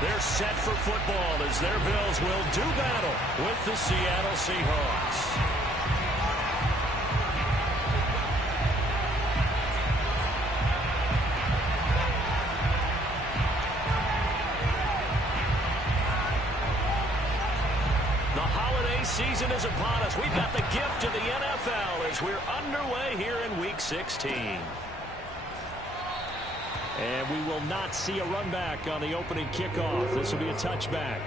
They're set for football as their Bills will do battle with the Seattle Seahawks. The holiday season is upon us. We've got the gift of the NFL as we're underway here in Week 16. And we will not see a run back on the opening kickoff. This will be a touchback.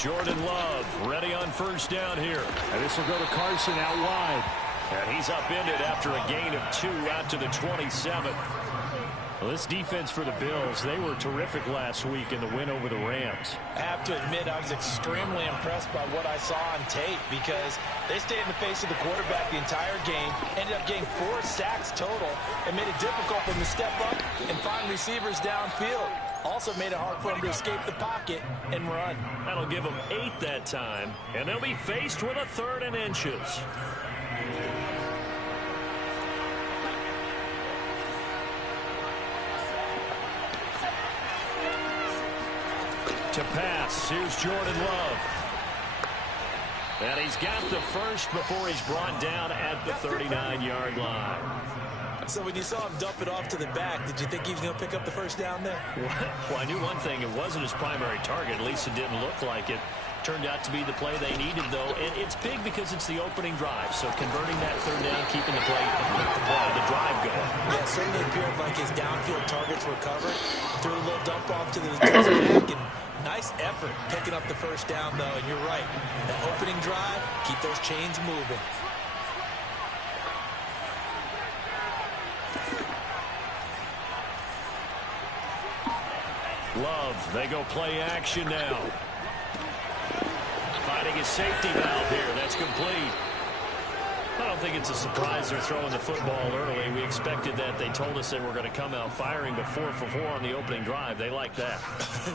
Jordan Love ready on first down here. And this will go to Carson out wide. And he's upended after a gain of 2 out to the 27. Well, this defense for the Bills, they were terrific last week in the win over the Rams. I have to admit, I was extremely impressed by what I saw on tape because they stayed in the face of the quarterback the entire game, ended up getting 4 sacks total, and made it difficult for them to step up and find receivers downfield. Also made it hard for them to escape the pocket and run. That'll give them 8 that time, and they'll be faced with a 3rd and inches. To pass, here's Jordan Love. And he's got the first before he's brought down at the 39-yard line. So when you saw him dump it off to the back, did you think he was going to pick up the first down there? Well, I knew one thing. It wasn't his primary target. At least it didn't look like it. Turned out to be the play they needed, though. And it's big because it's the opening drive. So converting that 3rd down, keeping the drive going. Yeah, it certainly appeared like his downfield targets were covered. Threw a little dump off to the back, and nice effort picking up the first down, though. And you're right. That opening drive, keep those chains moving. Love, they go play action now. Finding his safety valve here. That's complete. I don't think it's a surprise they're throwing the football early. We expected that. They told us they were going to come out firing, but 4 for 4 on the opening drive. They like that.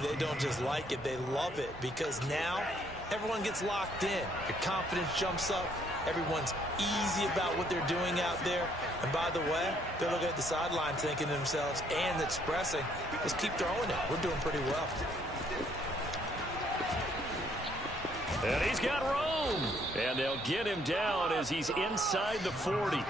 They don't just like it, they love it, because now everyone gets locked in. Your confidence jumps up. Everyone's easy about what they're doing out there. And by the way, they're looking at the sideline thinking to themselves and expressing, just keep throwing it. We're doing pretty well. And he's got room. And they'll get him down as he's inside the 40.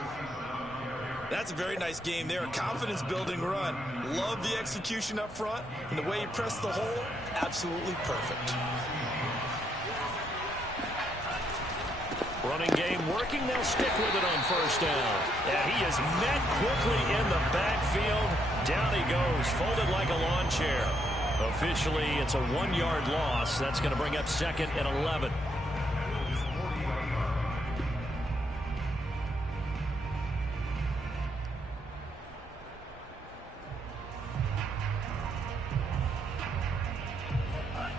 That's a very nice game there. A confidence-building run. Love the execution up front. And the way he pressed the hole, absolutely perfect. Running game working. They'll stick with it on first down. And he is met quickly in the backfield. Down he goes, folded like a lawn chair. Officially, it's a 1-yard loss. That's going to bring up 2nd and 11.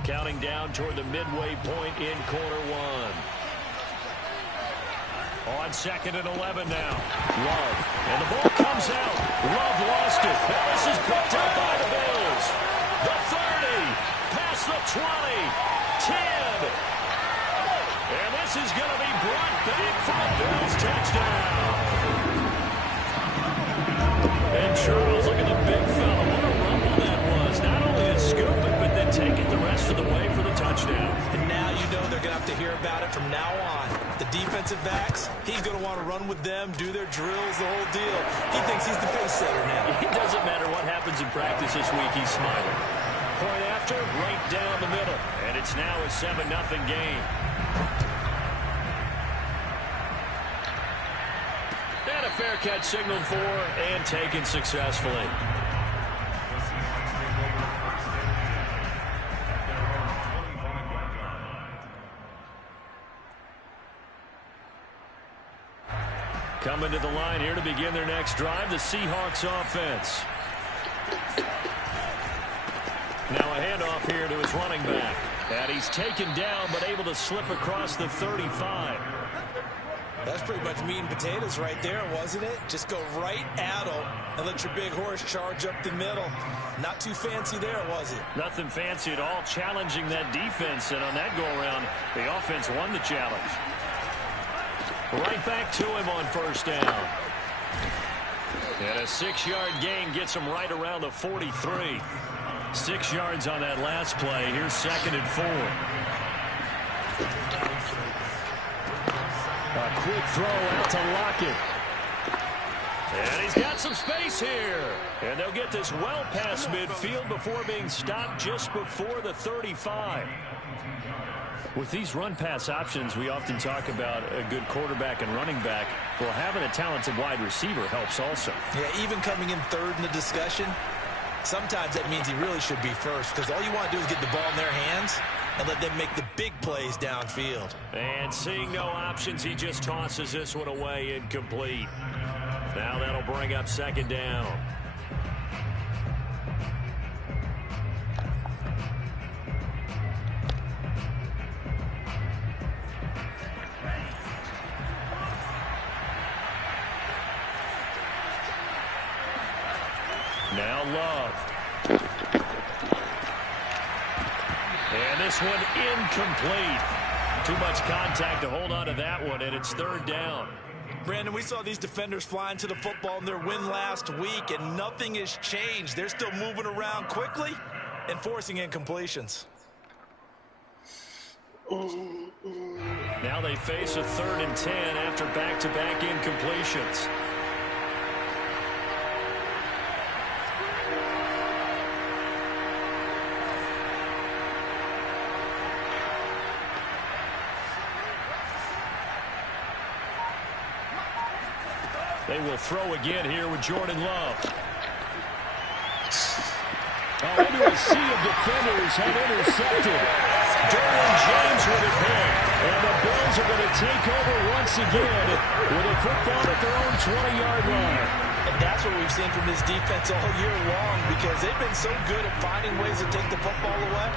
Counting down toward the midway point in quarter 1. On 2nd and 11 now. Love. And the ball comes out. Love lost it. Now this is picked up by the Bills. The 30. Past the 20. 10. And this is going to be brought back for a Bills touchdown. And Charles, look at the big fella. What a rumble that was. Not only to scoop it, but then take it the rest of the way for the touchdown. And now you know they're going to have to hear about it from now on. The defensive backs, he's going to want to run with them, do their drills, the whole deal. He thinks he's the pace setter now. It doesn't matter what happens in practice this week, he's smiling. Point after, right down the middle. And it's now a 7-0 game. And a fair catch signaled for and taken successfully. Coming to the line here to begin their next drive, the Seahawks offense. Now a handoff here to his running back. And he's taken down but able to slip across the 35. That's pretty much meat and potatoes right there, wasn't it? Just go right at them and let your big horse charge up the middle. Not too fancy there, was it? Nothing fancy at all, challenging that defense. And on that go-around, the offense won the challenge. Right back to him on first down. And a 6-yard gain gets him right around the 43. 6 yards on that last play. Here's 2nd and 4. A quick throw out to Lockett. And he's got some space here. And they'll get this well past midfield before being stopped just before the 35. With these run-pass options, we often talk about a good quarterback and running back. Well, having a talented wide receiver helps also. Yeah, even coming in third in the discussion, sometimes that means he really should be first, because all you want to do is get the ball in their hands and let them make the big plays downfield. And seeing no options, he just tosses this one away incomplete. Now that'll bring up 2nd down. Now Love. And this one incomplete. Too much contact to hold on to that one, and it's 3rd down. Brandon, we saw these defenders flying to the football in their win last week, and nothing has changed. They're still moving around quickly and forcing incompletions. Now they face a 3rd and 10 after back-to-back incompletions. They will throw again here with Jordan Love. Into a sea of defenders have intercepted. Derwin James with it picked. And the Bills are going to take over once again with a football at their own 20-yard line. And that's what we've seen from this defense all year long, because they've been so good at finding ways to take the football away.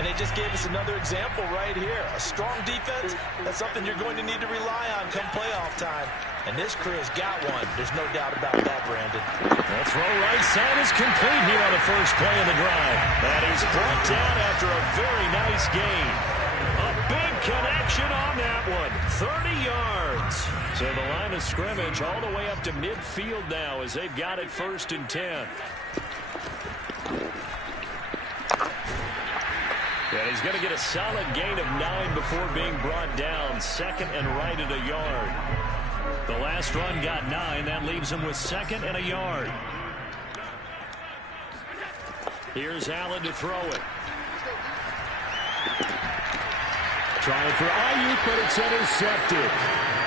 And they just gave us another example right here. A strong defense, that's something you're going to need to rely on come playoff time. And this crew has got one. There's no doubt about that, Brandon. That throw right side is complete here on the first play of the drive. And he's brought down after a very nice gain. A big connection on that one. 30 yards. So the line of scrimmage all the way up to midfield now as they've got it 1st and 10. And he's going to get a solid gain of 9 before being brought down. 2nd and right at a yard. The last run got 9. That leaves him with 2nd and a yard. Here's Allen to throw it. Trying for Ayuk, but it's intercepted.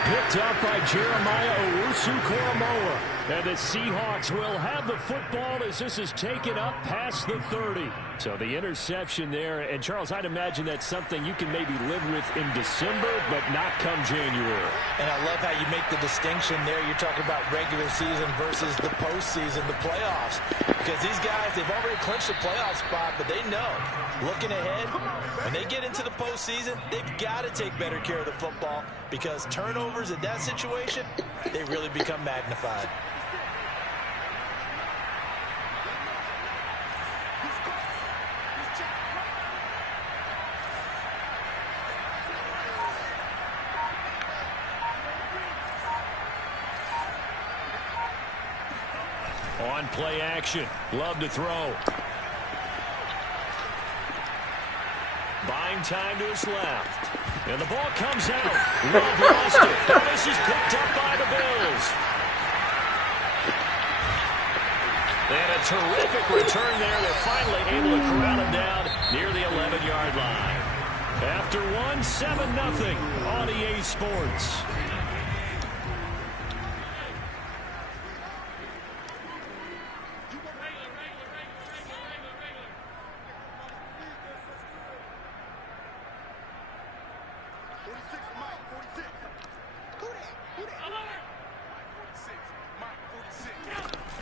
Picked up by Jeremiah Owusu-Koramoah. And the Seahawks will have the football as this is taken up past the 30. So the interception there. And, Charles, I'd imagine that's something you can maybe live with in December, but not come January. And I love how you make the distinction there. You're talking about regular season versus the postseason, the playoffs. Because these guys, they've already clinched the playoff spot, but they know, looking ahead, when they get into the postseason, they've got to take better care of the football, because turnovers in that situation, they really become magnified. On play action. Love to throw. Buying time to his left. And the ball comes out. Love lost it. Now this is picked up by the Bills. And a terrific return there. They're finally able to corral him down near the 11-yard line. After one, 7-0 on EA Sports.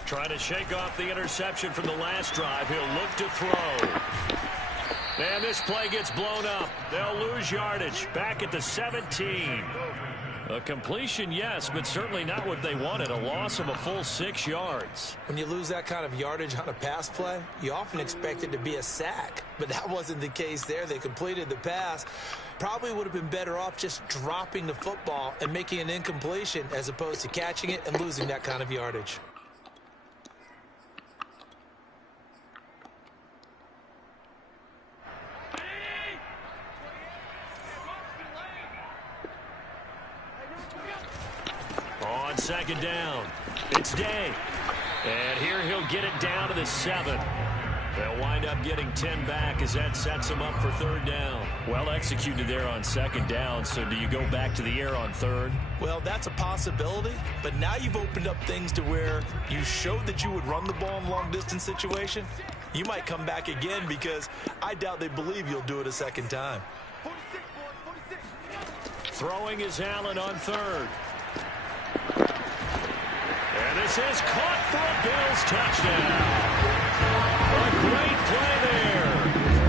Trying to shake off the interception from the last drive. He'll look to throw. And this play gets blown up. They'll lose yardage. Back at the 17. A completion, yes, but certainly not what they wanted. A loss of a full 6 yards. When you lose that kind of yardage on a pass play, you often expect it to be a sack. But that wasn't the case there. They completed the pass. Probably would have been better off just dropping the football and making an incompletion as opposed to catching it and losing that kind of yardage. On second down, it's Day. And here he'll get it down to the 7. They'll wind up getting 10 back as that sets them up for third down. Well executed there on second down, so do you go back to the air on third? Well, that's a possibility, but now you've opened up things to where you showed that you would run the ball in a long-distance situation. You might come back again because I doubt they believe you'll do it a second time. Throwing is Allen on third. And this is caught for a Bills touchdown. A great play there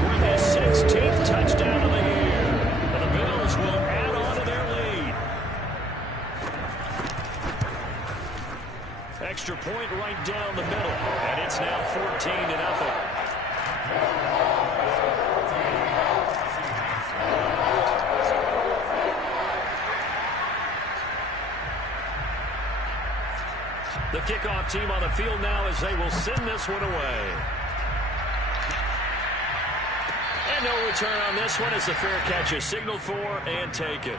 for his 16th touchdown of the year. And the Bills will add on to their lead. Extra point right down the middle. And it's now 14-0. The kickoff team on the field now as they will send this one away. And no return on this one as the fair catch is signaled for and taken.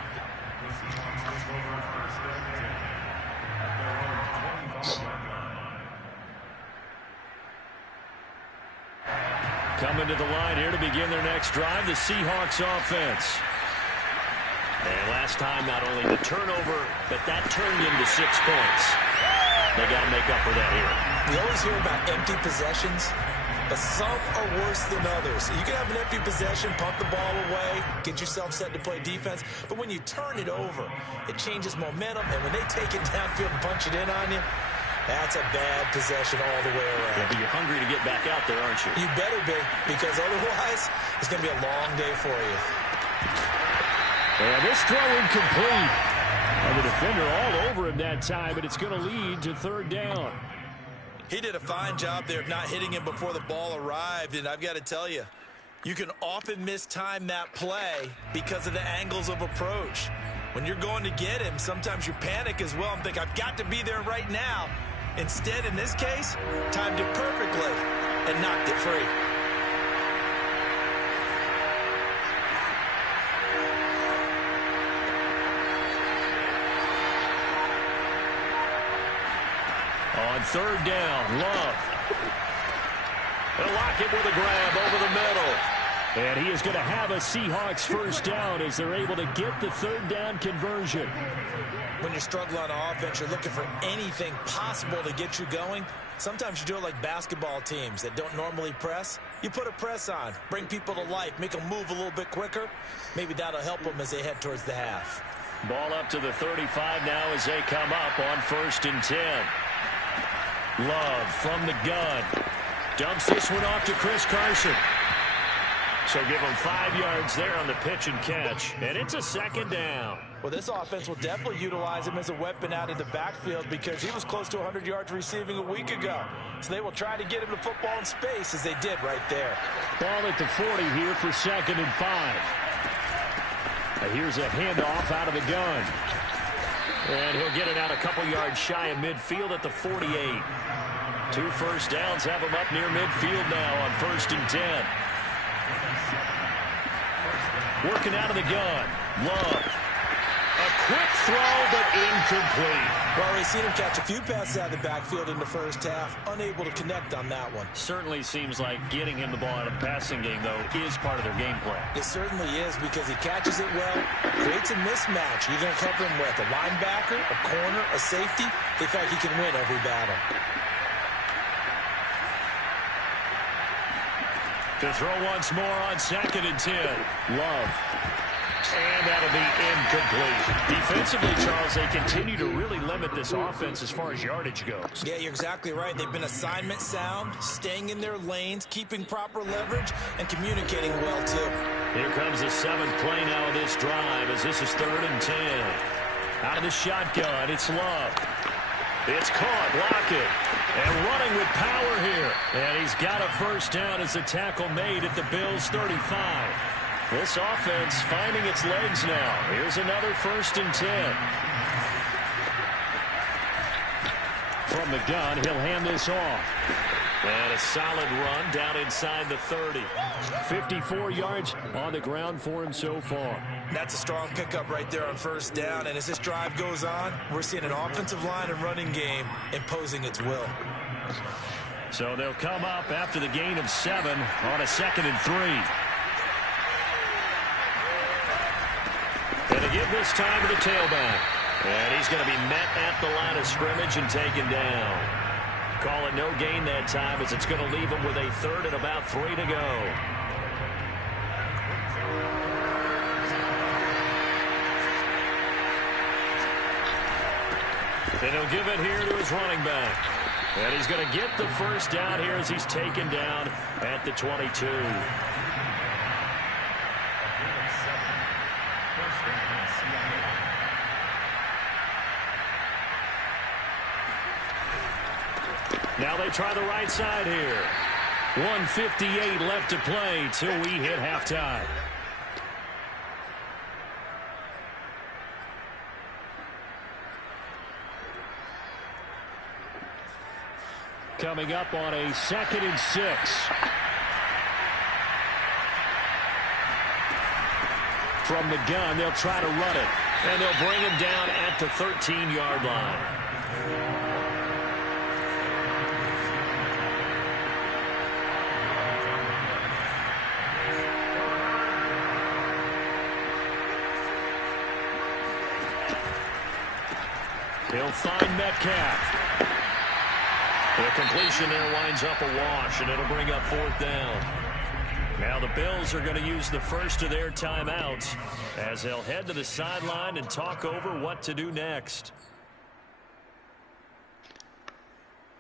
Coming to the line here to begin their next drive, the Seahawks offense. And last time, not only the turnover, but that turned into 6 points. They got to make up for that here. We always hear about empty possessions, but some are worse than others. You can have an empty possession, pump the ball away, get yourself set to play defense, but when you turn it over, it changes momentum, and when they take it downfield and punch it in on you, that's a bad possession all the way around. Yeah, but you're hungry to get back out there, aren't you? You better be, because otherwise, it's going to be a long day for you. And this throw incomplete. And the defender all over him that time, but it's going to lead to third down. He did a fine job there of not hitting him before the ball arrived, and I've got to tell you, you can often mistime that play because of the angles of approach. When you're going to get him, sometimes you panic as well and think, I've got to be there right now. Instead, in this case, timed it perfectly and knocked it free. On third down, Love. They'll lock it with a grab over the middle. And he is going to have a Seahawks first down as they're able to get the third down conversion. When you struggle on offense, you're looking for anything possible to get you going. Sometimes you do it like basketball teams that don't normally press. You put a press on, bring people to life, make them move a little bit quicker. Maybe that'll help them as they head towards the half. Ball up to the 35 now as they come up on 1st and 10. Love from the gun. Dumps this one off to Chris Carson. So give him 5 yards there on the pitch and catch. And it's a second down. Well, this offense will definitely utilize him as a weapon out in the backfield because he was close to 100 yards receiving a week ago. So they will try to get him the football in space as they did right there. Ball at the 40 here for 2nd and 5. Now here's a handoff out of the gun. And he'll get it out a couple yards shy of midfield at the 48. 2 first downs have him up near midfield now on 1st and 10. Working out of the gun. Love. A quick throw, but incomplete. Well, we've seen him catch a few passes out of the backfield in the first half. Unable to connect on that one. Certainly seems like getting him the ball out of the passing game, though, is part of their game plan. It certainly is because he catches it well, creates a mismatch. You're going to cover him with a linebacker, a corner, a safety. They feel like he can win every battle. To throw once more on 2nd and 10. Love. And that'll be incomplete. Defensively, Charles, they continue to really limit this offense as far as yardage goes. Yeah, you're exactly right. They've been assignment sound, staying in their lanes, keeping proper leverage, and communicating well, too. Here comes the 7th play now of this drive as this is 3rd and 10. Out of the shotgun, it's Love. It's caught, Lockett, and running with power here. And he's got a first down as a tackle made at the Bills' 35. This offense finding its legs now. Here's another 1st and 10. From the gun, he'll hand this off. And a solid run down inside the 30. 54 yards on the ground for him so far. That's a strong pickup right there on 1st down. And as this drive goes on, we're seeing an offensive line and running game imposing its will. So they'll come up after the gain of 7 on a 2nd and 3. Going to give this time to the tailback. And he's going to be met at the line of scrimmage and taken down. Call it no gain that time as it's going to leave him with a 3rd and about 3 to go. And he'll give it here to his running back. And he's going to get the first down here as he's taken down at the 22. Now they try the right side here. 1:58 left to play till we hit halftime. Coming up on a 2nd and 6. From the gun, they'll try to run it. And they'll bring him down at the 13-yard line. He'll find Metcalf. The completion there winds up a wash, and it'll bring up 4th down. Now the Bills are going to use the first of their timeouts as they'll head to the sideline and talk over what to do next.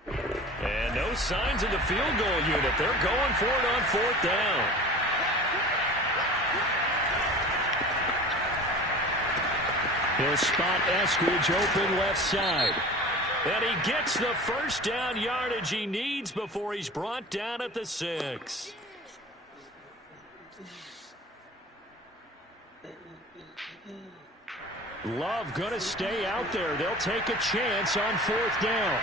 And no signs of the field goal unit. They're going for it on 4th down. He'll spot Eskridge open left side. And he gets the first down yardage he needs before he's brought down at the 6. Love going to stay out there. They'll take a chance on 4th down.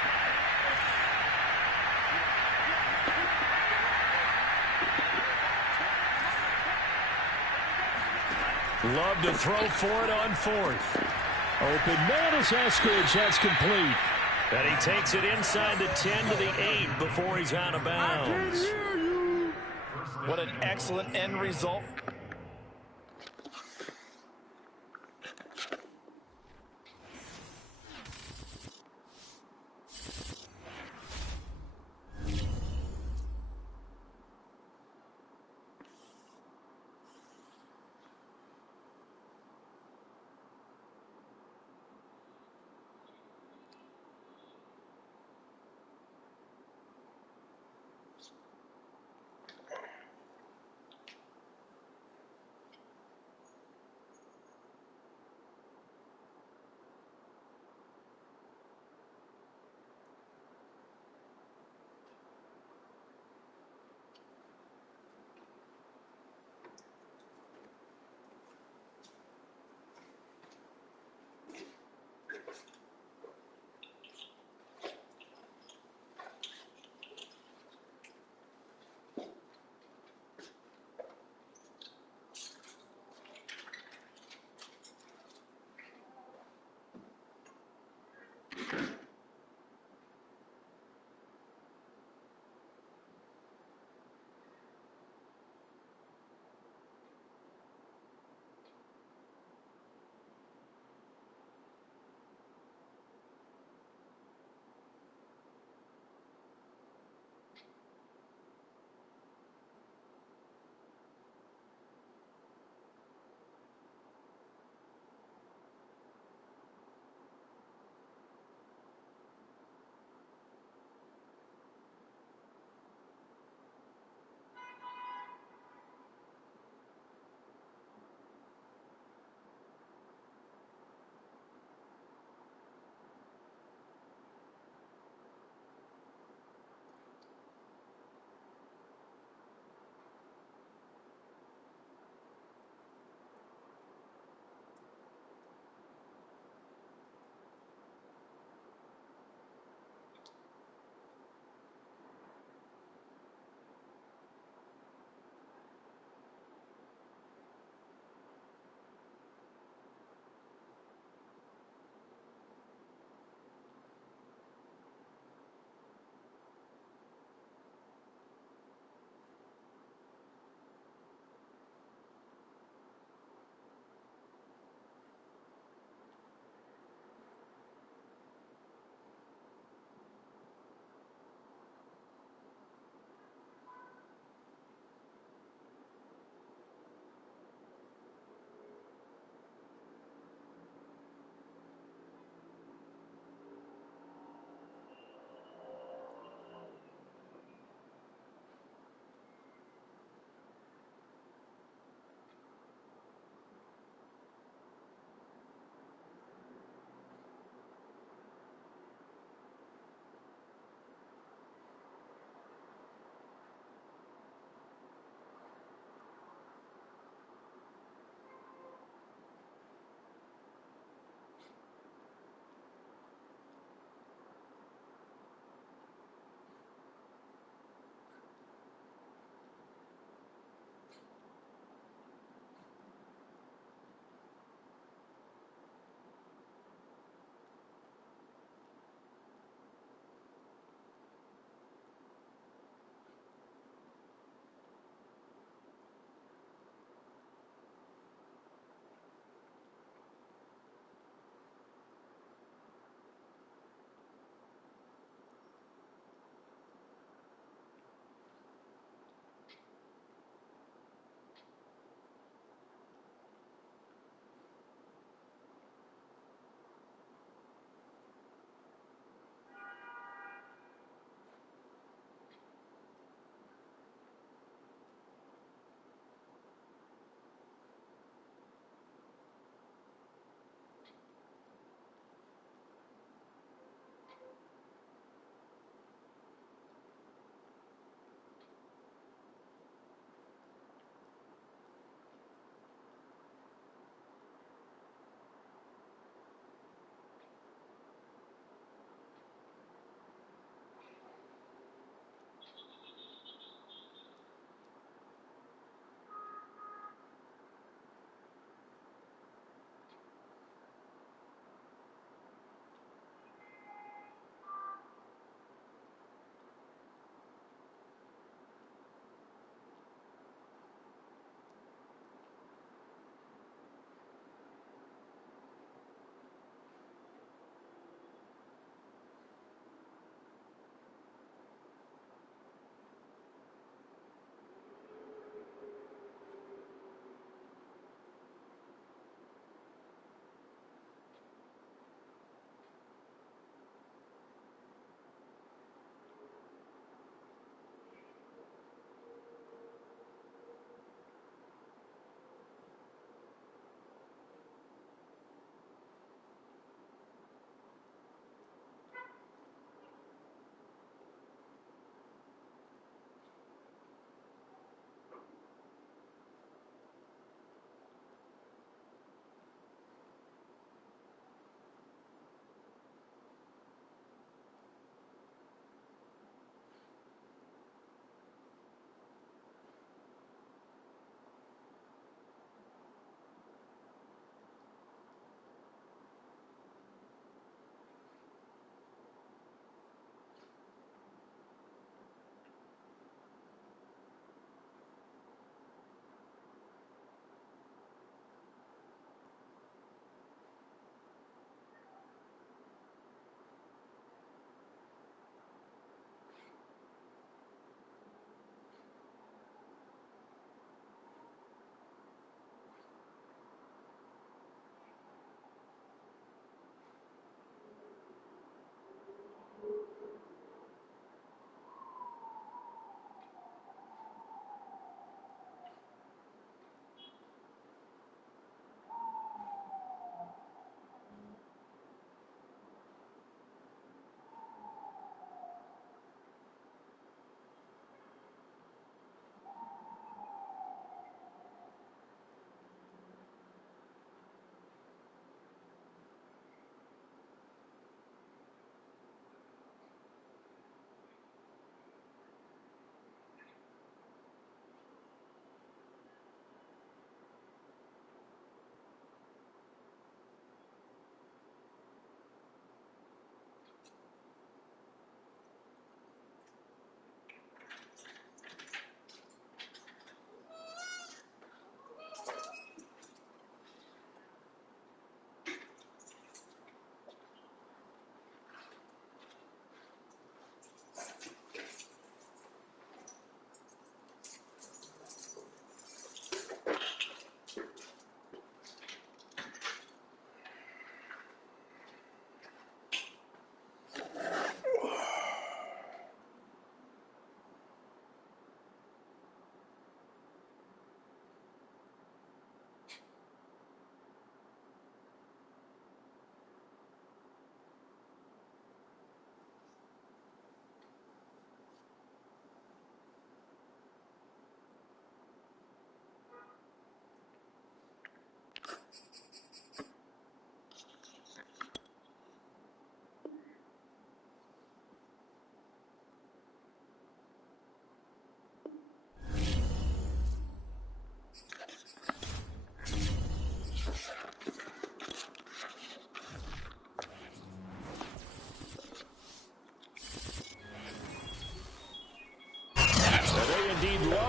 Love to throw for it on 4th. Open man is Eskridge. That's complete. And he takes it inside the 10 to the 8 before he's out of bounds. What an excellent end result.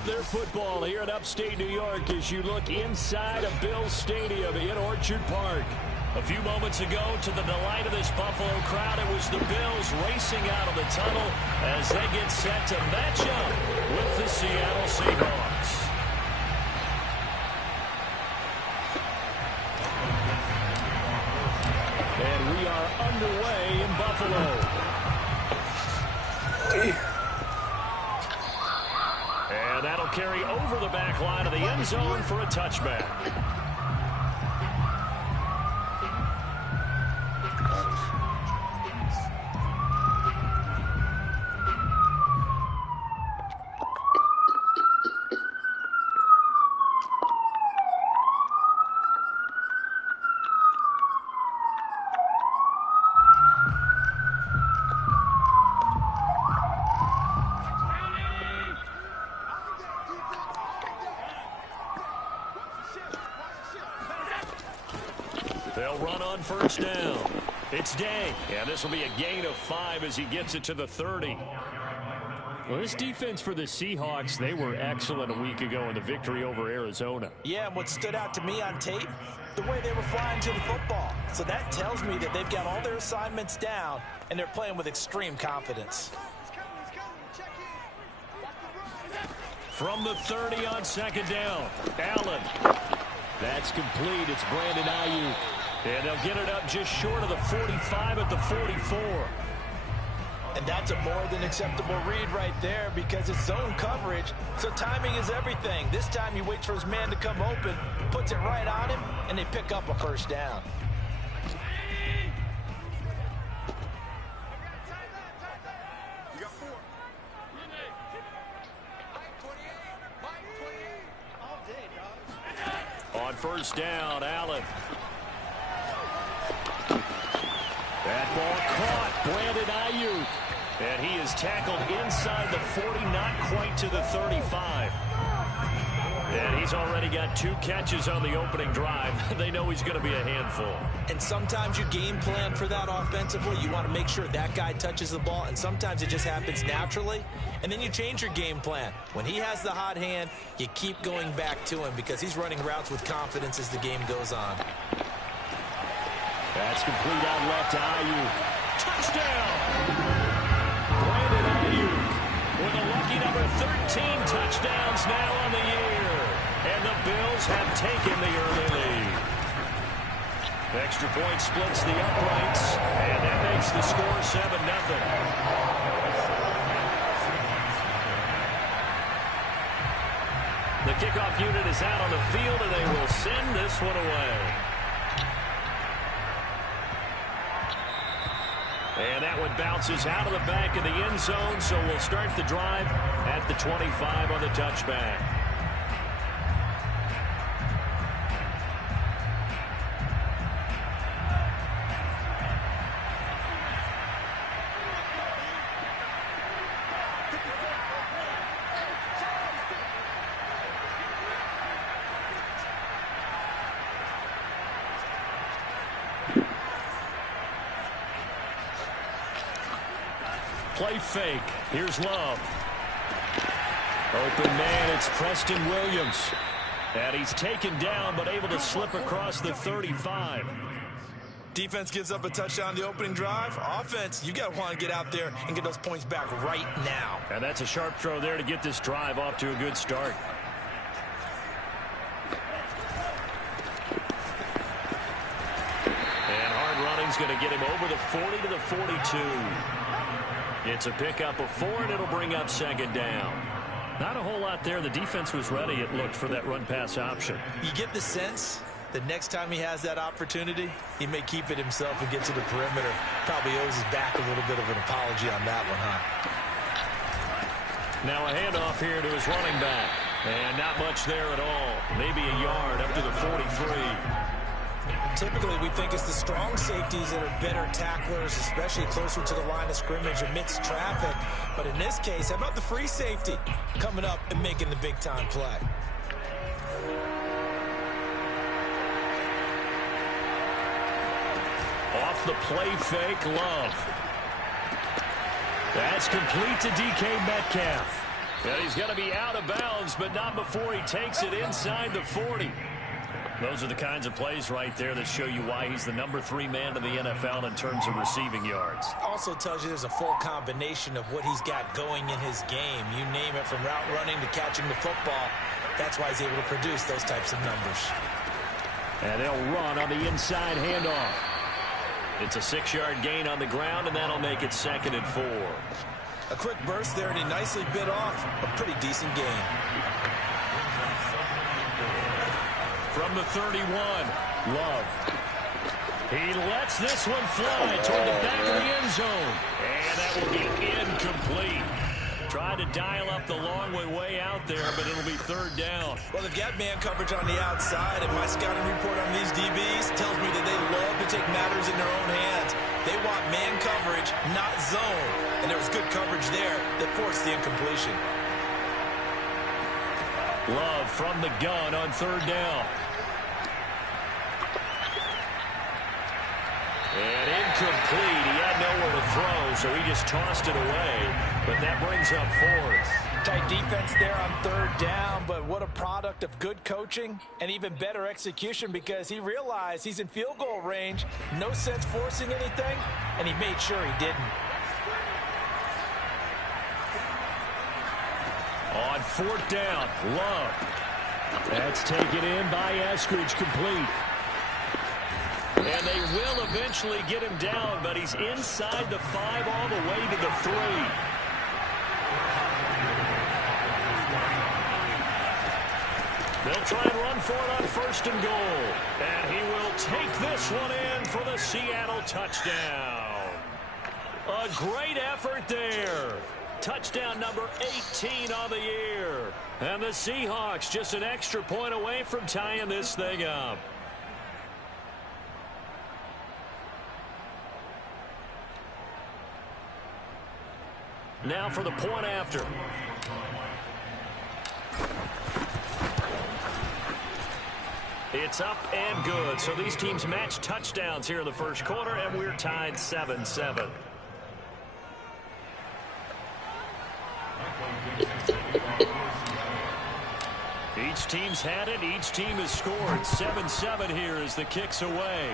love their football here in upstate New York as you look inside of Bills Stadium in Orchard Park. A few moments ago, to the delight of this Buffalo crowd, it was the Bills racing out of the tunnel as they get set to match up with the Seattle Seahawks. And we are underway in Buffalo. And that'll carry over the back line of the end zone for a touchback. They'll run on first down. It's Day. Yeah, this will be a gain of 5 as he gets it to the 30. Well, this defense for the Seahawks, they were excellent a week ago in the victory over Arizona. Yeah, and what stood out to me on tape, the way they were flying to the football. So that tells me that they've got all their assignments down, and they're playing with extreme confidence. From the 30 on second down, Allen. That's complete. It's Brandon Ayuk. And they'll get it up just short of the 45 at the 44. And that's a more than acceptable read right there because it's zone coverage, so timing is everything. This time he waits for his man to come open, puts it right on him, and they pick up a first down. On first down, Allen. That ball caught. Brandon Ayuk. And he is tackled inside the 40, not quite to the 35. And he's already got 2 catches on the opening drive. They know he's going to be a handful. And sometimes you game plan for that offensively. You want to make sure that guy touches the ball, and sometimes it just happens naturally. And then you change your game plan. When he has the hot hand, you keep going back to him because he's running routes with confidence as the game goes on. That's complete out left to Ayuk. Touchdown! Brandon Ayuk with a lucky number 13 touchdowns now on the year. And the Bills have taken the early lead. Extra point splits the uprights, and that makes the score 7-0. The kickoff unit is out on the field, and they will send this one away. And that one bounces out of the back of the end zone, so we'll start the drive at the 25 on the touchback. Play fake. Here's Love. Open man, it's Preston Williams. And he's taken down, but able to slip across the 35. Defense gives up a touchdown the opening drive. Offense, you got to want to get out there and get those points back right now. And that's a sharp throw there to get this drive off to a good start. And hard running's going to get him over the 40 to the 42. It's a pickup of 4, and it'll bring up second down. Not a whole lot there. The defense was ready, it looked, for that run-pass option. You get the sense that next time he has that opportunity, he may keep it himself and get to the perimeter. Probably owes his back a little bit of an apology on that one, huh? Now a handoff here to his running back. And not much there at all. Maybe a yard up to the 43. Typically, we think it's the strong safeties that are better tacklers, especially closer to the line of scrimmage amidst traffic. But in this case, how about the free safety coming up and making the big-time play? Off the play fake, Love. That's complete to DK Metcalf. And he's going to be out of bounds, but not before he takes it inside the 40. Those are the kinds of plays right there that show you why he's the #3 man in the NFL in terms of receiving yards. Also tells you there's a full combination of what he's got going in his game. You name it, from route running to catching the football. That's why he's able to produce those types of numbers. And they'll run on the inside handoff. It's a 6-yard gain on the ground, and that'll make it 2nd and 4. A quick burst there, and he nicely bit off a pretty decent gain. From the 31, Love. He lets this one fly toward the back of the end zone. And that will be incomplete. Tried to dial up the long way out there, but it'll be 3rd down. Well, they've got man coverage on the outside, and my scouting report on these DBs tells me that they love to take matters in their own hands. They want man coverage, not zone. And there was good coverage there that forced the incompletion. Love from the gun on 3rd down. And incomplete. He had nowhere to throw, so he just tossed it away. But that brings up 4th. Tight defense there on 3rd down, but what a product of good coaching and even better execution, because he realized he's in field goal range. No sense forcing anything, and he made sure he didn't. On 4th down, Love. That's taken in by Eskridge, complete. And they will eventually get him down, but he's inside the 5 all the way to the 3. They'll try and run for it on 1st and goal. And he will take this one in for the Seattle touchdown. A great effort there. Touchdown number 18 on the year. And the Seahawks just an extra point away from tying this thing up. Now for the point after. It's up and good. So these teams match touchdowns here in the 1st quarter, and we're tied 7-7. Each team's had it. Each team has scored. 7-7 here as the kick's away.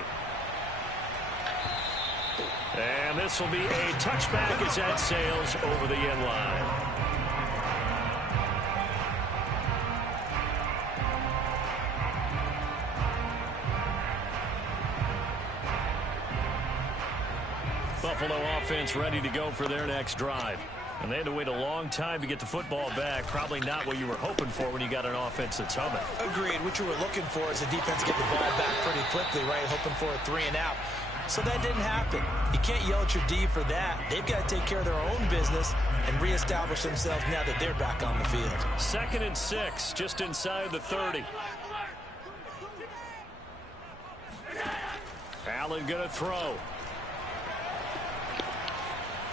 And this will be a touchback as that sails over the end line. Buffalo offense ready to go for their next drive. And they had to wait a long time to get the football back. Probably not what you were hoping for when you got an offense that's humming. Agreed. What you were looking for is the defense get the ball back pretty quickly, right? Hoping for a 3 and out. So that didn't happen. You can't yell at your D for that. They've got to take care of their own business and reestablish themselves now that they're back on the field. 2nd and 6, just inside the 30. Allen going to throw.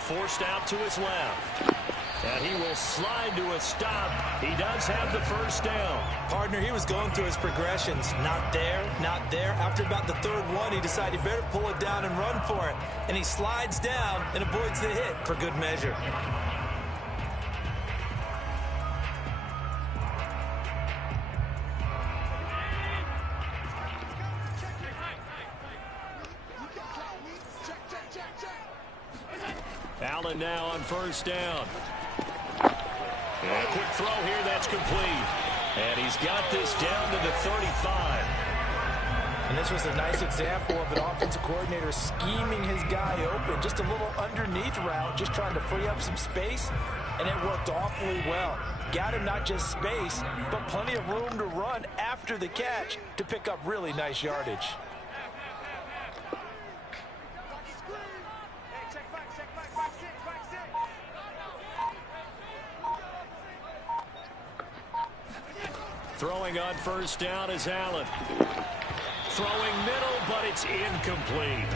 Forced out to his left. And he will slide to a stop. He does have the 1st down. Partner, he was going through his progressions. Not there, not there. After about the 3rd one, he decided he better pull it down and run for it. And he slides down and avoids the hit for good measure. Allen now on 1st down. And a quick throw here, that's complete. And he's got this down to the 35. And this was a nice example of an offensive coordinator scheming his guy open. Just a little underneath route, just trying to free up some space. And it worked awfully well. Got him not just space, but plenty of room to run after the catch to pick up really nice yardage. Throwing on 1st down is Allen. Throwing middle, but it's incomplete.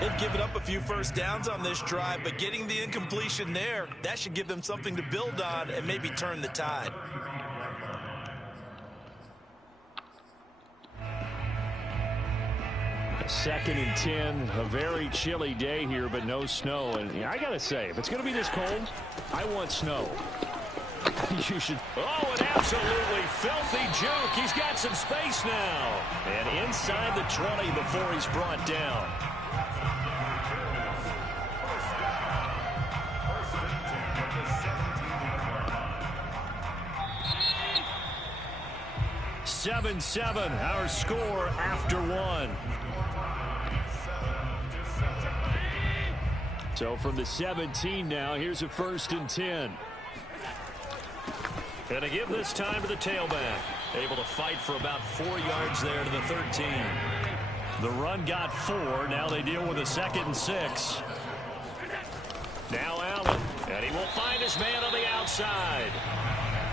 They've given up a few 1st downs on this drive, but getting the incompletion there, that should give them something to build on and maybe turn the tide. Second and 10, a very chilly day here, but no snow. And I got to say, if it's going to be this cold, I want snow. You should. Oh, an absolutely filthy juke. He's got some space now. And inside the 20 before he's brought down. Seven, our score after one. So from the 17 now, here's a 1st and 10. Going to give this time to the tailback. Able to fight for about 4 yards there to the 13. The run got 4. Now they deal with a 2nd and 6. Now Allen. And he will find his man on the outside.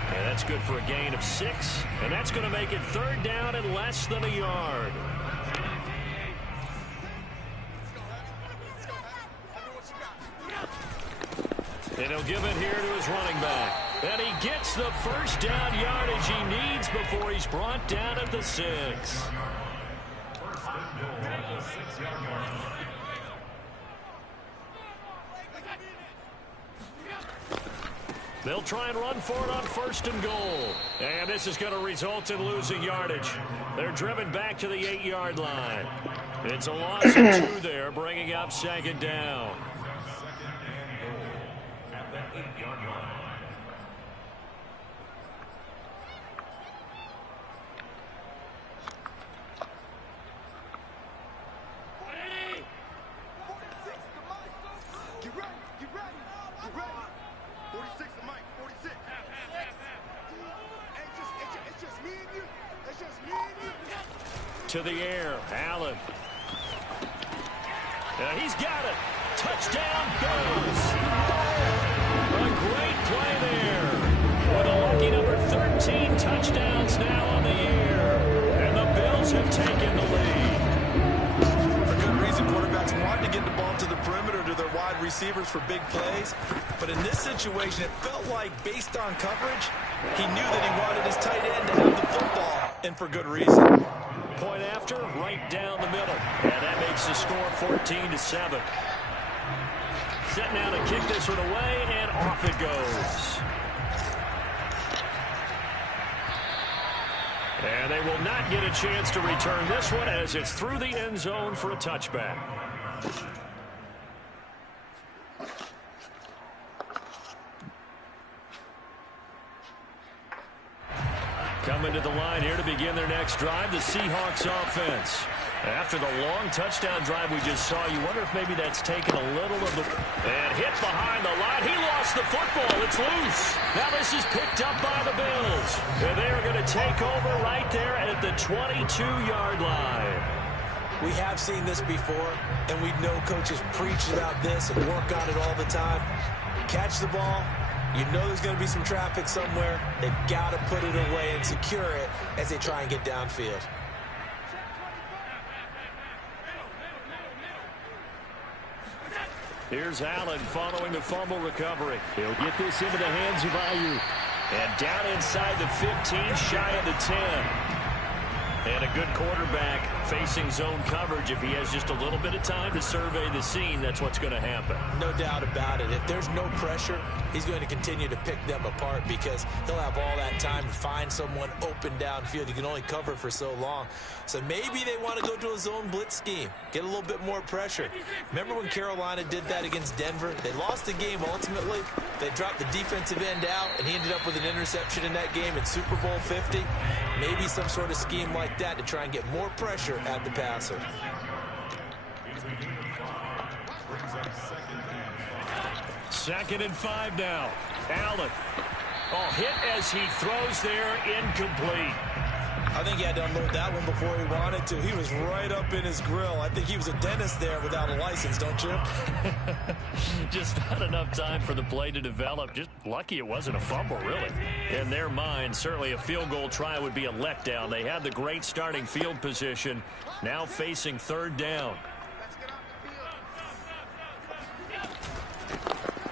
And that's good for a gain of 6. And that's going to make it 3rd down and less than a yard. And he'll give it here to his running back. And he gets the 1st down yardage he needs before he's brought down at the 6. They'll try and run for it on 1st and goal. And this is going to result in losing yardage. They're driven back to the 8-yard line. It's a loss of 2 there, bringing up 2nd down. To the air, Allen. He's got it. Touchdown, Bills. A great play there. With a lucky number 13 touchdowns now on the year. And the Bills have taken the lead. For good reason, quarterbacks want to get the ball to the perimeter to their wide receivers for big plays. But in this situation, it felt like, based on coverage, he knew that he wanted his tight end to have the football, and for good reason. Point after, right down the middle. And that makes the score 14-7. Set now to kick this one away, and off it goes. And they will not get a chance to return this one as it's through the end zone for a touchback. Coming to the line here to begin their next drive, the Seahawks offense. After the long touchdown drive we just saw, you wonder if maybe that's taken a little of the... And hit behind the line. He lost the football. It's loose. Now this is picked up by the Bills. And they are going to take over right there at the 22-yard line. We have seen this before, and we know coaches preach about this and work on it all the time. Catch the ball. You know there's going to be some traffic somewhere. They've got to put it away and secure it as they try and get downfield. Here's Allen following the fumble recovery. He'll get this into the hands of Ayuk. And down inside the 15, shy of the 10. And a good quarterback facing zone coverage. If he has just a little bit of time to survey the scene, that's what's going to happen. No doubt about it. If there's no pressure, he's going to continue to pick them apart because he'll have all that time to find someone open downfield. You can only cover for so long. So maybe they want to go to a zone blitz scheme, get a little bit more pressure. Remember when Carolina did that against Denver? They lost the game ultimately. They dropped the defensive end out, and he ended up with an interception in that game in Super Bowl 50. Maybe some sort of scheme like that to try and get more pressure at the passer. Second and 5 now. Allen. Oh, hit as he throws there, incomplete. I think he had to unload that one before he wanted to. He was right up in his grill. I think he was a dentist there without a license, don't you? Just not enough time for the play to develop. Just lucky it wasn't a fumble, really. In their mind, certainly a field goal try would be a letdown. They had the great starting field position, now facing 3rd down.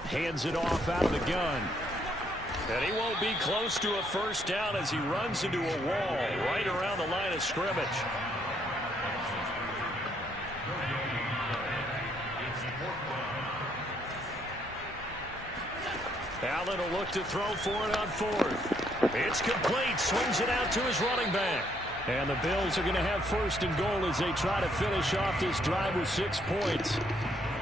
Hands it off out of the gun. And he won't be close to a 1st down as he runs into a wall right around the line of scrimmage. Allen will look to throw for it on fourth. It's complete. Swings it out to his running back. And the Bills are going to have first and goal as they try to finish off this drive with 6 points.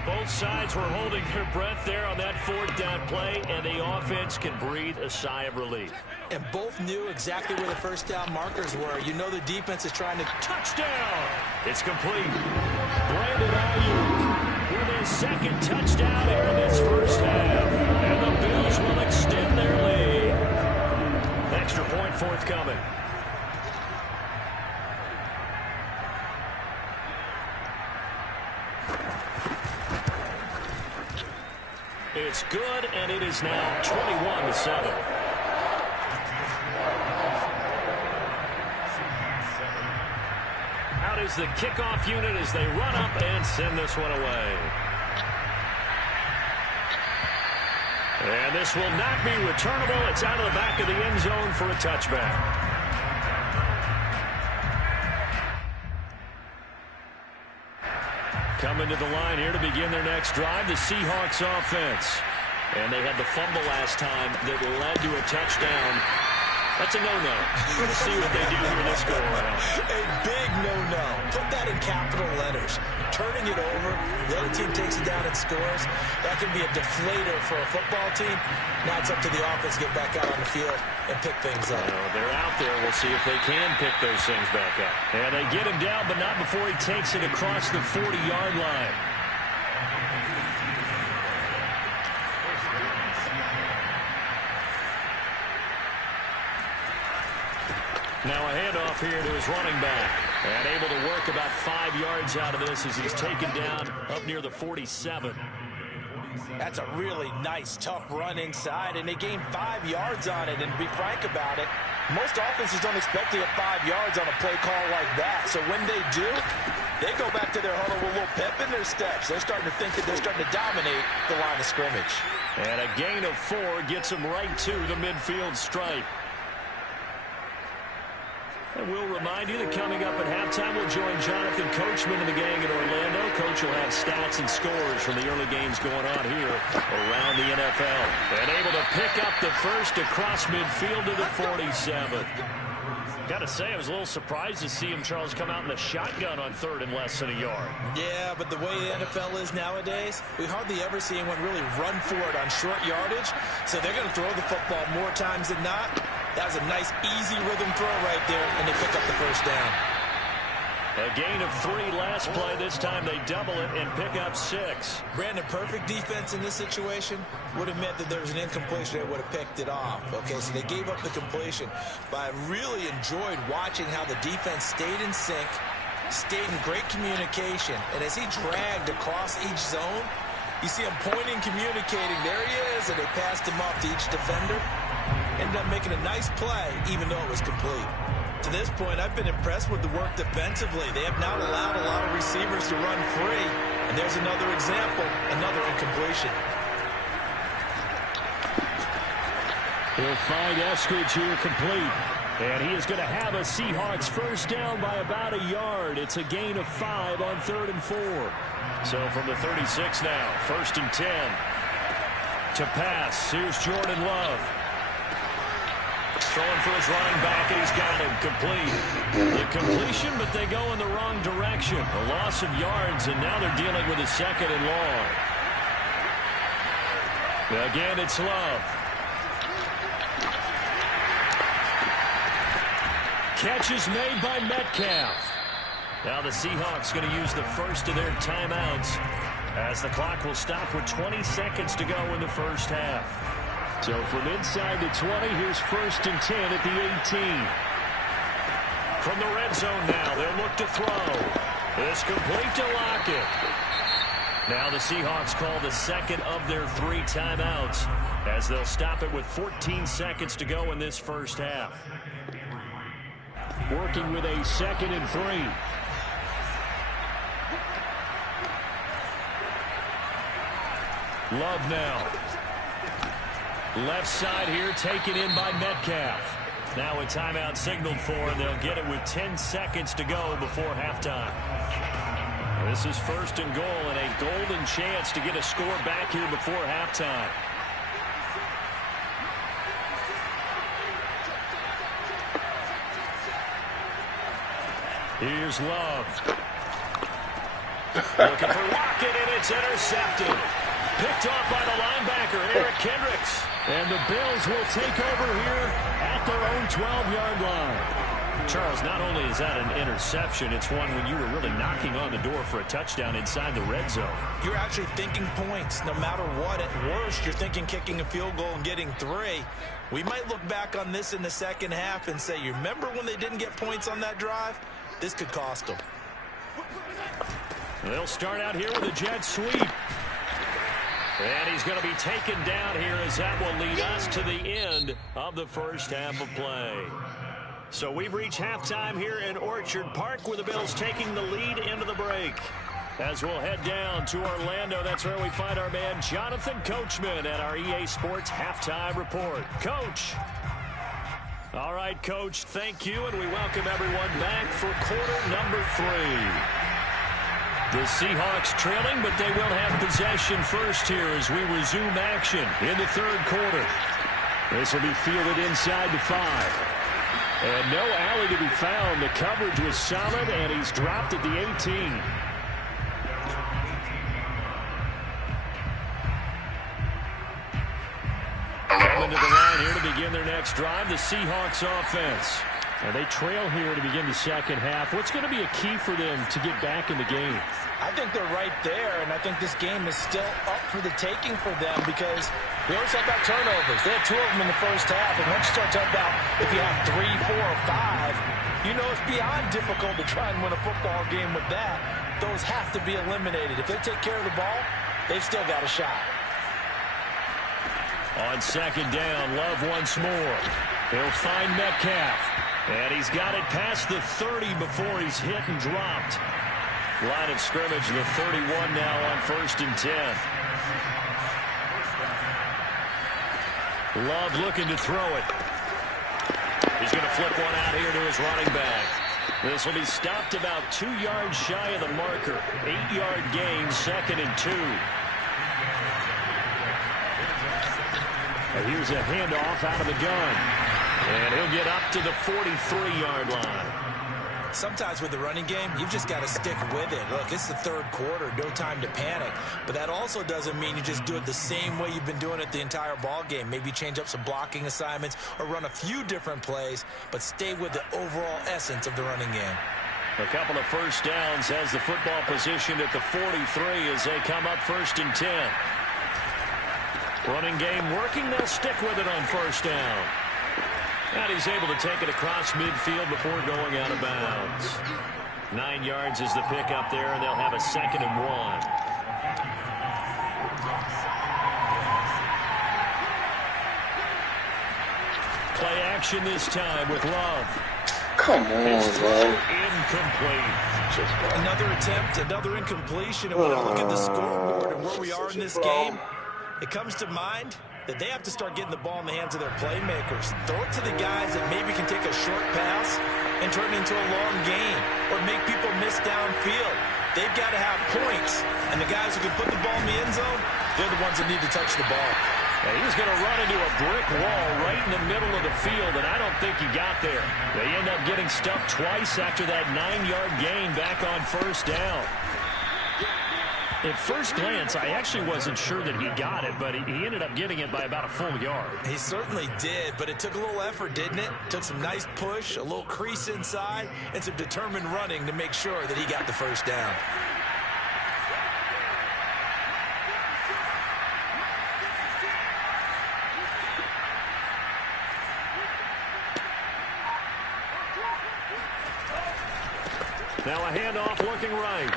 Both sides were holding their breath there on that fourth down play, and the offense can breathe a sigh of relief. And both knew exactly where the first down markers were. You know the defense is trying to... Touchdown! It's complete. Brandon Ayuk with his second touchdown here in this first half. And the Bills will extend their lead. Extra point forthcoming. It's good, and it is now 21-7. Out is the kickoff unit as they run up and send this one away. And this will not be returnable. It's out of the back of the end zone for a touchback. Coming to the line here to begin their next drive, the Seahawks offense. And they had the fumble last time that led to a touchdown. That's a no-no. We'll see what they do here this go-around. A big no-no. Put that in capital letters. Turning it over, the other team takes it down and scores. That can be a deflator for a football team. Now it's up to the offense to get back out on the field and pick things up. They're out there. We'll see if they can pick those things back up. And they get him down, but not before he takes it across the 40-yard line. Now a handoff here to his running back. And able to work about 5 yards out of this as he's taken down up near the 47. That's a really nice, tough run inside, and they gained 5 yards on it. And to be frank about it, most offenses don't expect to get 5 yards on a play call like that. So when they do, they go back to their huddle with a little pep in their steps. They're starting to think that they're starting to dominate the line of scrimmage. And a gain of 4 gets them right to the midfield stripe. And we'll remind you that coming up at halftime, we'll join Jonathan Coachman and the gang in Orlando. Coach will have stats and scores from the early games going on here around the NFL. And able to pick up the first across midfield to the 47. Got to say, I was a little surprised to see him, Charles, come out in the shotgun on third and less than a yard. Yeah, but the way the NFL is nowadays, we hardly ever see anyone really run for it on short yardage. So they're going to throw the football more times than not. That was a nice, easy rhythm throw right there, and they pick up the first down. A gain of 3 last play. This time they double it and pick up 6. Brandon, perfect defense in this situation would have meant that there was an incompletion that would have picked it off. Okay, so they gave up the completion. But I really enjoyed watching how the defense stayed in sync, stayed in great communication. And as he dragged across each zone, you see him pointing, communicating. There he is, and they passed him off to each defender. Ended up making a nice play, even though it was complete. To this point, I've been impressed with the work defensively. They have now allowed a lot of receivers to run free. And there's another example, another incompletion. He'll find Eskridge here complete. And he is going to have a Seahawks first down by about a yard. It's a gain of 5 on 3rd and 4. So from the 36 now, 1st and 10. To pass, here's Jordan Love. Throwing for his running back, and he's got him complete. The completion, but they go in the wrong direction. A loss of yards, and now they're dealing with a 2nd and long. Again, it's Love. Catch is made by Metcalf. Now the Seahawks going to use the first of their timeouts as the clock will stop with 20 seconds to go in the first half. So from inside the 20, here's 1st and 10 at the 18. From the red zone now, they'll look to throw. It's complete to Lockett. Now the Seahawks call the 2nd of their 3 timeouts as they'll stop it with 14 seconds to go in this first half. Working with a 2nd and 3. Love now. Left side here taken in by Metcalf. Now a timeout signaled for, and they'll get it with 10 seconds to go before halftime. This is 1st and goal and a golden chance to get a score back here before halftime. Here's Love. Looking for Lockett, and it's intercepted. Picked off by the linebacker, Eric Kendricks. And the Bills will take over here at their own 12-yard line. Charles, not only is that an interception, it's one when you were really knocking on the door for a touchdown inside the red zone. You're actually thinking points. No matter what, at worst, you're thinking kicking a field goal and getting 3. We might look back on this in the second half and say, you remember when they didn't get points on that drive? This could cost them. They'll start out here with a jet sweep. And he's going to be taken down here as that will lead us to the end of the first half of play. So we've reached halftime here in Orchard Park with the Bills taking the lead into the break. As we'll head down to Orlando, that's where we find our man Jonathan Coachman at our EA Sports Halftime Report. Coach. All right, Coach, thank you, and we welcome everyone back for quarter number 3. The Seahawks trailing, but they will have possession first here as we resume action in the third quarter. This will be fielded inside the 5. And no alley to be found. The coverage was solid, and he's dropped at the 18. Coming to the line here to begin their next drive, the Seahawks offense. And they trail here to begin the second half. What's going to be a key for them to get back in the game? I think they're right there, and I think this game is still up for the taking for them because we always talk about turnovers. They had 2 of them in the first half, and once you start talking about if you have 3, 4, or 5, you know it's beyond difficult to try and win a football game with that. Those have to be eliminated. If they take care of the ball, they've still got a shot. On second down, Love once more. He'll find Metcalf. And he's got it past the 30 before he's hit and dropped. Line of scrimmage, the 31 now on 1st and 10. Love looking to throw it. He's going to flip one out here to his running back. This will be stopped about 2 yards shy of the marker. 8-yard gain, 2nd and 2. And here's a handoff out of the gun. And he'll get up to the 43-yard line. Sometimes with the running game, you've just got to stick with it. Look, it's the third quarter, no time to panic. But that also doesn't mean you just do it the same way you've been doing it the entire ball game. Maybe change up some blocking assignments or run a few different plays, but stay with the overall essence of the running game. A couple of first downs has the football positioned at the 43 as they come up 1st and 10. Running game working, they'll stick with it on 1st down. And he's able to take it across midfield before going out of bounds. 9 yards is the pickup there, and they'll have a 2nd and 1. Play action this time with Love. Come on, bro. Incomplete. Another attempt, another incompletion. And when I look at the scoreboard and where we are in this game, it comes to mind that they have to start getting the ball in the hands of their playmakers. Throw it to the guys that maybe can take a short pass and turn it into a long gain or make people miss downfield. They've got to have points, and the guys who can put the ball in the end zone, they're the ones that need to touch the ball. And he's going to run into a brick wall right in the middle of the field, and I don't think he got there. They end up getting stuck twice after that 9-yard gain back on 1st down. At first glance, I actually wasn't sure that he got it, but he ended up getting it by about a full yard. He certainly did, but it took a little effort, didn't it? Took some nice push, a little crease inside, and some determined running to make sure that he got the 1st down. Now a handoff looking right.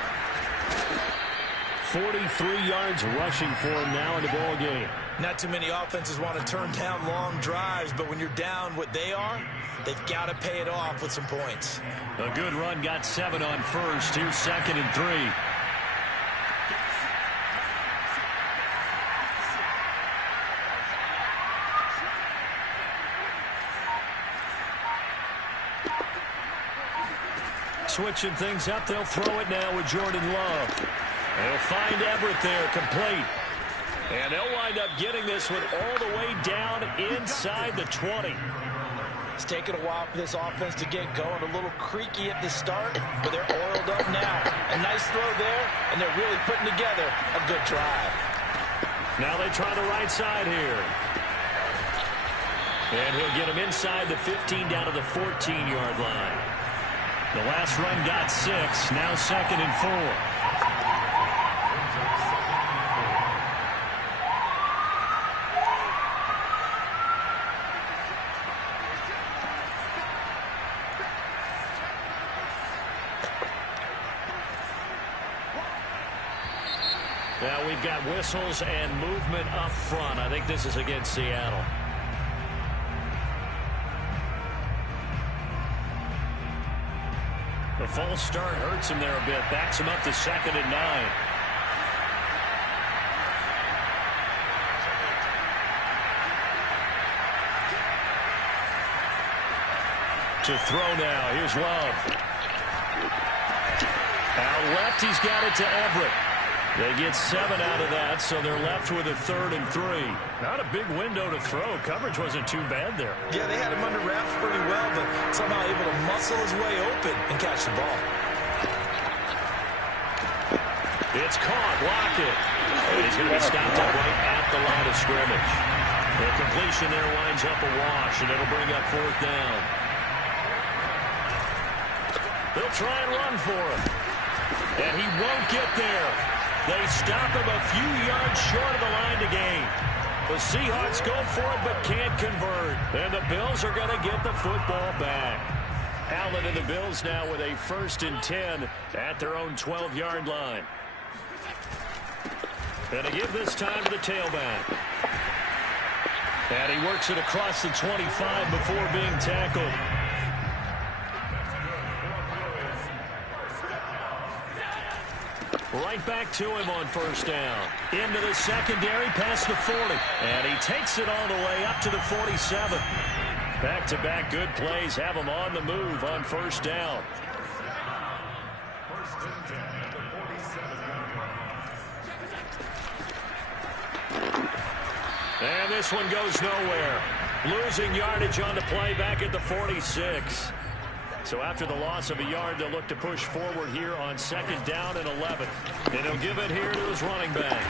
43 yards rushing for him now in the ball game. Not too many offenses want to turn down long drives, but when you're down what they are, they've got to pay it off with some points. A good run, got 7 on 1st. Here's 2nd and 3. Switching things up, they'll throw it now with Jordan Love. They'll find Everett there, complete. And they'll wind up getting this one all the way down inside the 20. It's taken a while for this offense to get going. A little creaky at the start, but they're oiled up now. A nice throw there, and they're really putting together a good drive. Now they try the right side here. And he'll get him inside the 15 down to the 14-yard line. The last run got 6. Now 2nd and 4. Now we've got whistles and movement up front. I think this is against Seattle. The false start hurts him there a bit. Backs him up to 2nd and 9. To throw now. Here's Love. Out left, he's got it to Everett. They get 7 out of that, so they're left with a 3rd and 3. Not a big window to throw. Coverage wasn't too bad there. Yeah, they had him under wraps pretty well, but somehow able to muscle his way open and catch the ball. It's caught. Lockett. And he's going to be stopped up right at the line of scrimmage. The completion there winds up a wash, and it'll bring up 4th down. They'll try and run for him. And he won't get there. They stop him a few yards short of the line to gain. The Seahawks go for it but can't convert. And the Bills are going to get the football back. Allen and the Bills now with a 1st and 10 at their own 12-yard line. And to give this time to the tailback. And he works it across the 25 before being tackled. Right back to him on 1st down. Into the secondary, past the 40. And he takes it all the way up to the 47. Back-to-back good plays have him on the move on 1st down. And this one goes nowhere. Losing yardage on the play back at the 46. So after the loss of a yard, they'll look to push forward here on 2nd down and 11. And he'll give it here to his running back.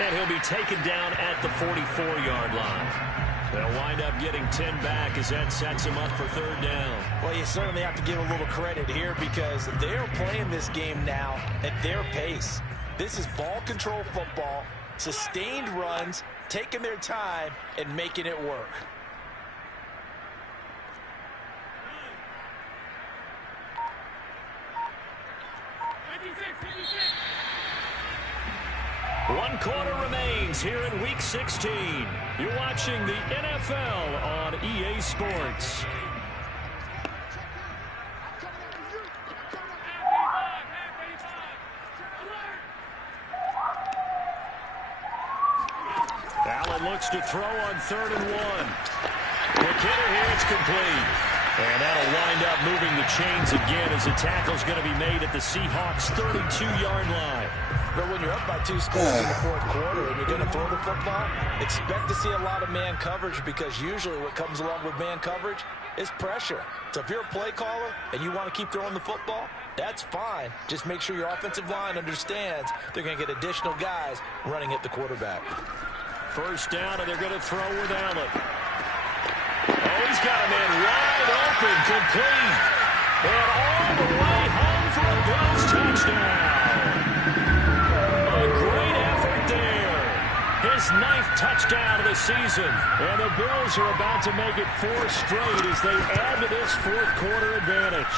And he'll be taken down at the 44-yard line. They'll wind up getting 10 back as that sets him up for 3rd down. Well, you certainly have to give a little credit here because they're playing this game now at their pace. This is ball control football, sustained runs, taking their time, and making it work. One quarter remains here in Week 16. You're watching the NFL on EA Sports. Allen looks to throw on 3rd and 1. McKinnon here, it's complete. And that'll wind up moving the chains again as the tackle's going to be made at the Seahawks' 32-yard line. But when you're up by 2 scores in the 4th quarter and you're going to throw the football, expect to see a lot of man coverage because usually what comes along with man coverage is pressure. So if you're a play caller and you want to keep throwing the football, that's fine. Just make sure your offensive line understands they're going to get additional guys running at the quarterback. 1st down, and they're going to throw with Allen. Oh, he's got a man wide open, complete. And all the way home for a Bills touchdown. A great effort there. His 9th touchdown of the season. And the Bills are about to make it 4 straight as they add to this 4th quarter advantage.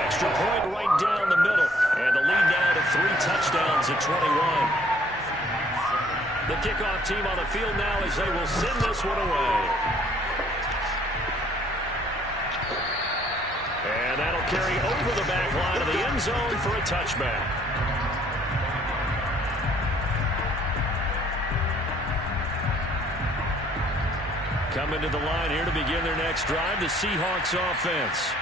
Extra point right down the middle. And the lead now to 3 touchdowns at 21. The kickoff team on the field now as they will send this one away. And that'll carry over the back line of the end zone for a touchback. Coming to the line here to begin their next drive, the Seahawks offense.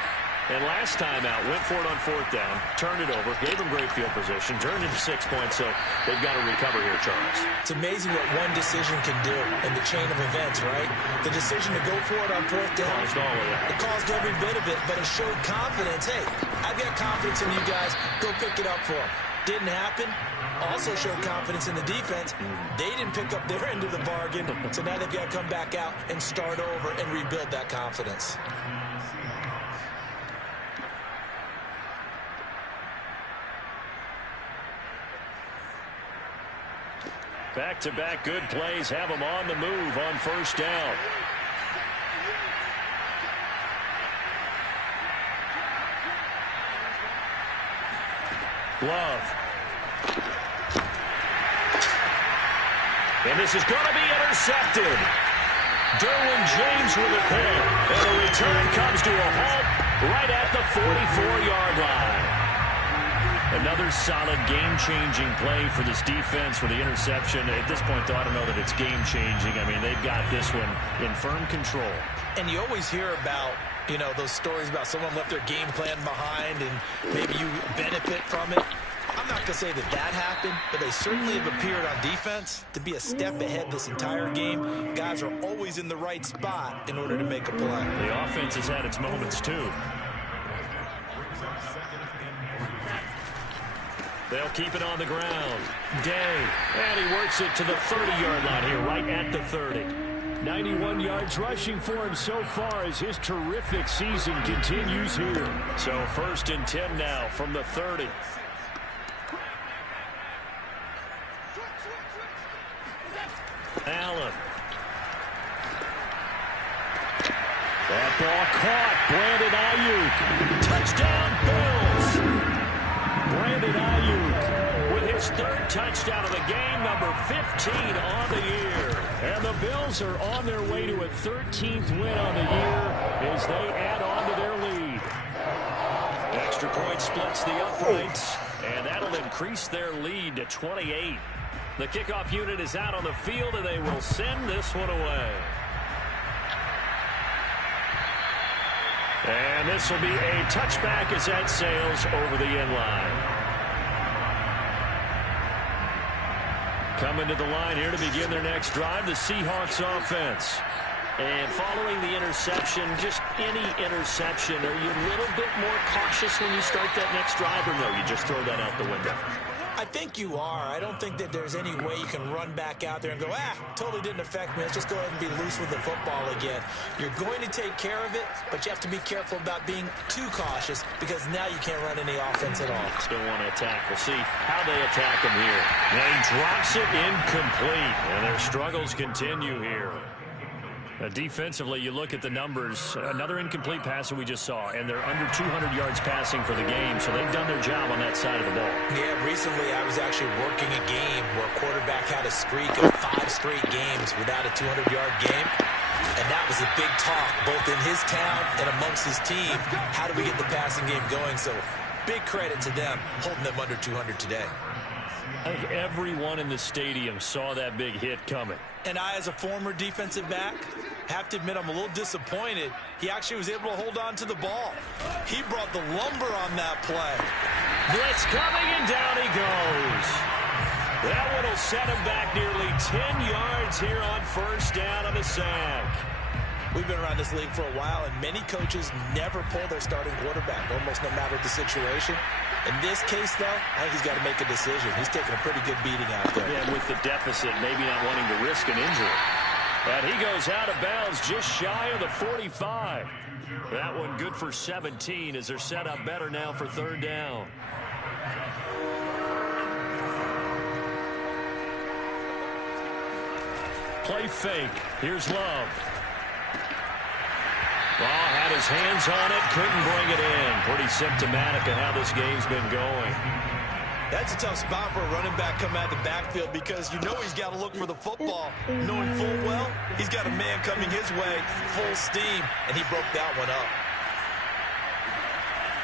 And last time out, went for it on 4th down, turned it over, gave them great field position, turned into 6 points, so they've got to recover here, Charles. It's amazing what one decision can do in the chain of events, right? The decision to go for it on 4th down, Caused all of that. it caused every bit of it, but it showed confidence. Hey, I've got confidence in you guys. Go pick it up for them. Didn't happen. Also showed confidence in the defense. They didn't pick up their end of the bargain, so now they've got to come back out and start over and rebuild that confidence. Back-to-back good plays have them on the move on 1st down. Love. And this is going to be intercepted. Derwin James with a pick. And the return comes to a halt right at the 44-yard line. Another solid game-changing play for this defense for the interception. At this point, though, I don't know that it's game-changing. I mean, they've got this one in firm control. And you always hear about, you know, those stories about someone left their game plan behind and maybe you benefit from it. I'm not going to say that that happened, but they certainly have appeared on defense to be a step ahead this entire game. Guys are always in the right spot in order to make a play. The offense has had its moments, too. They'll keep it on the ground. Day. And he works it to the 30-yard line here, right at the 30. 91 yards rushing for him so far as his terrific season continues here. So 1st and 10 now from the 30. Allen. That ball caught. Brandon Ayuk. Touchdown, Bills. Brandon Ayuk with his 3rd touchdown of the game, number 15 on the year. And the Bills are on their way to a 13th win on the year as they add on to their lead. Extra point splits the uprights, and that'll increase their lead to 28. The kickoff unit is out on the field, and they will send this one away. And this will be a touchback as that sails over the end line. Coming to the line here to begin their next drive, the Seahawks offense. And following the interception, just any interception, are you a little bit more cautious when you start that next drive, or no, you just throw that out the window? I think you are. I don't think that there's any way you can run back out there and go, totally didn't affect me. Let's just go ahead and be loose with the football again. You're going to take care of it, but you have to be careful about being too cautious because now you can't run any offense at all. Still want to attack. We'll see how they attack him here. And he drops it incomplete, and their struggles continue here. Defensively, you look at the numbers. Another incomplete pass that we just saw, and they're under 200 yards passing for the game, so they've done their job on that side of the ball. Yeah, recently I was actually working a game where a quarterback had a streak of 5 straight games without a 200-yard game, and that was a big talk both in his town and amongst his team. How do we get the passing game going? So big credit to them holding them under 200 today. I think everyone in the stadium saw that big hit coming. And I, as a former defensive back, have to admit I'm a little disappointed. He actually was able to hold on to the ball. He brought the lumber on that play. Blitz coming, and down he goes. That one will set him back nearly 10 yards here on 1st down on the sack. We've been around this league for a while, and many coaches never pull their starting quarterback, almost no matter the situation. In this case, though, I think he's got to make a decision. He's taking a pretty good beating out there. Yeah, with the deficit, maybe not wanting to risk an injury. And he goes out of bounds just shy of the 45. That one good for 17 as they're set up better now for 3rd down. Play fake. Here's Love. Well, had his hands on it, couldn't bring it in. Pretty symptomatic of how this game's been going. That's a tough spot for a running back coming out of the backfield because you know he's got to look for the football. Knowing full well, he's got a man coming his way, full steam, and he broke that one up.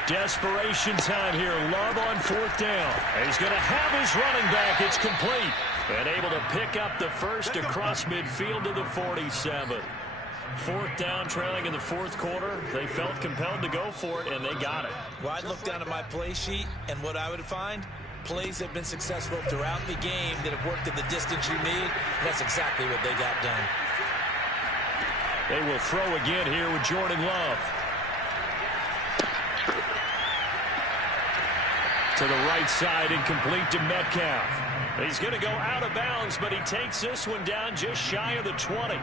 Desperation time here. Love on 4th down. And he's going to have his running back. It's complete. And able to pick up the first across midfield to the 47. Fourth down, trailing in the fourth quarter. They felt compelled to go for it, and they got it. Well, I'd look down at my play sheet, and what I would find, plays have been successful throughout the game that have worked at the distance you need. That's exactly what they got done. They will throw again here with Jordan Love. To the right side, incomplete to Metcalf. He's going to go out of bounds, but he takes this one down just shy of the 20.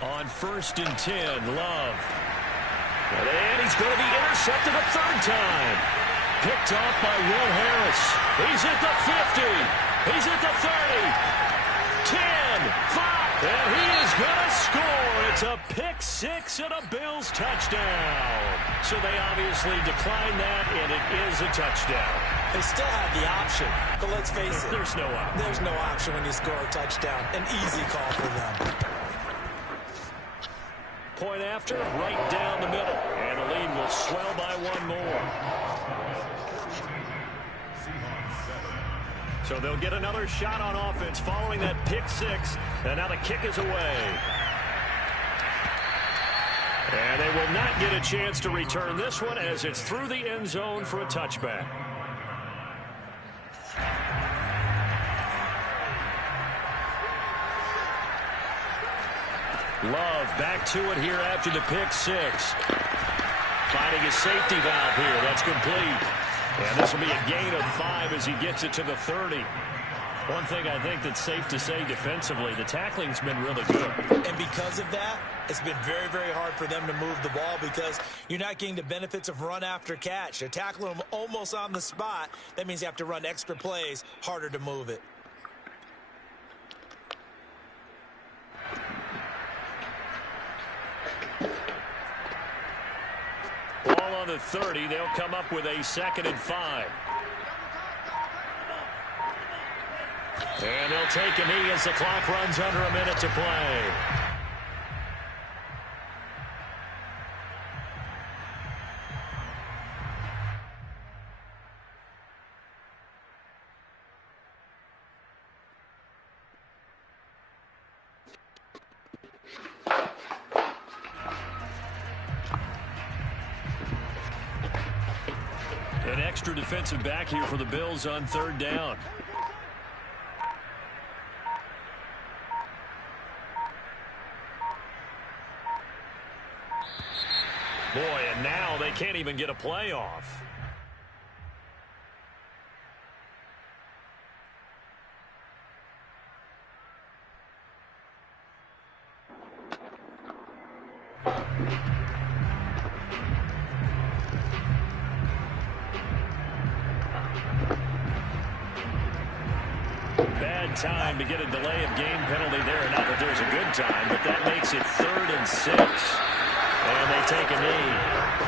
On 1st and 10, Love. And he's going to be intercepted a third time. Picked off by Will Harris. He's at the 50. He's at the 30. 10, 5. And he is going to score. It's a pick six and a Bills touchdown. So they obviously declined that, and it is a touchdown. They still have the option, but let's face it. There's no option. There's no option when you score a touchdown. An easy call for them. Point after, right down the middle. And the lead will swell by one more. So they'll get another shot on offense following that pick six. And now the kick is away. And they will not get a chance to return this one as it's through the end zone for a touchback. Love back to it here after the pick six. Finding his safety valve here. That's complete. And this will be a gain of 5 as he gets it to the 30. One thing I think that's safe to say defensively, the tackling's been really good. And because of that, it's been very, very hard for them to move the ball because you're not getting the benefits of run after catch. They're tackling them almost on the spot. That means you have to run extra plays, harder to move it. Ball on the 30. They'll come up with a 2nd and 5. And they'll take a knee as the clock runs under a minute to play. An extra defensive back here for the Bills on 3rd down. Boy, and now they can't even get a playoff. Bad time to get a delay of game penalty there. Not that there's a good time, but that makes it 3rd and 6. And they take a knee.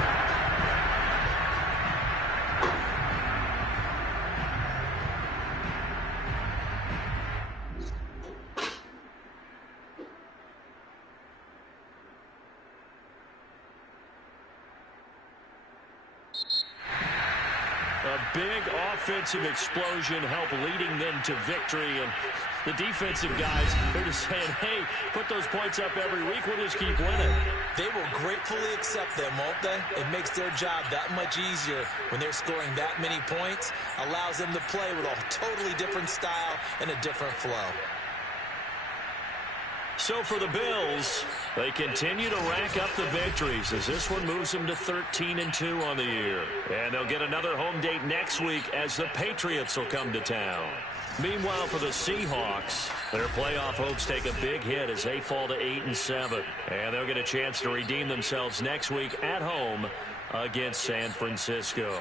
A big offensive explosion helped leading them to victory. And the defensive guys, they're just saying, hey, put those points up every week. We'll just keep winning. They will gratefully accept them, won't they? It makes their job that much easier when they're scoring that many points. Allows them to play with a totally different style and a different flow. So for the Bills, they continue to rack up the victories as this one moves them to 13-2 on the year. And they'll get another home date next week as the Patriots will come to town. Meanwhile, for the Seahawks, their playoff hopes take a big hit as they fall to 8-7. And they'll get a chance to redeem themselves next week at home against San Francisco.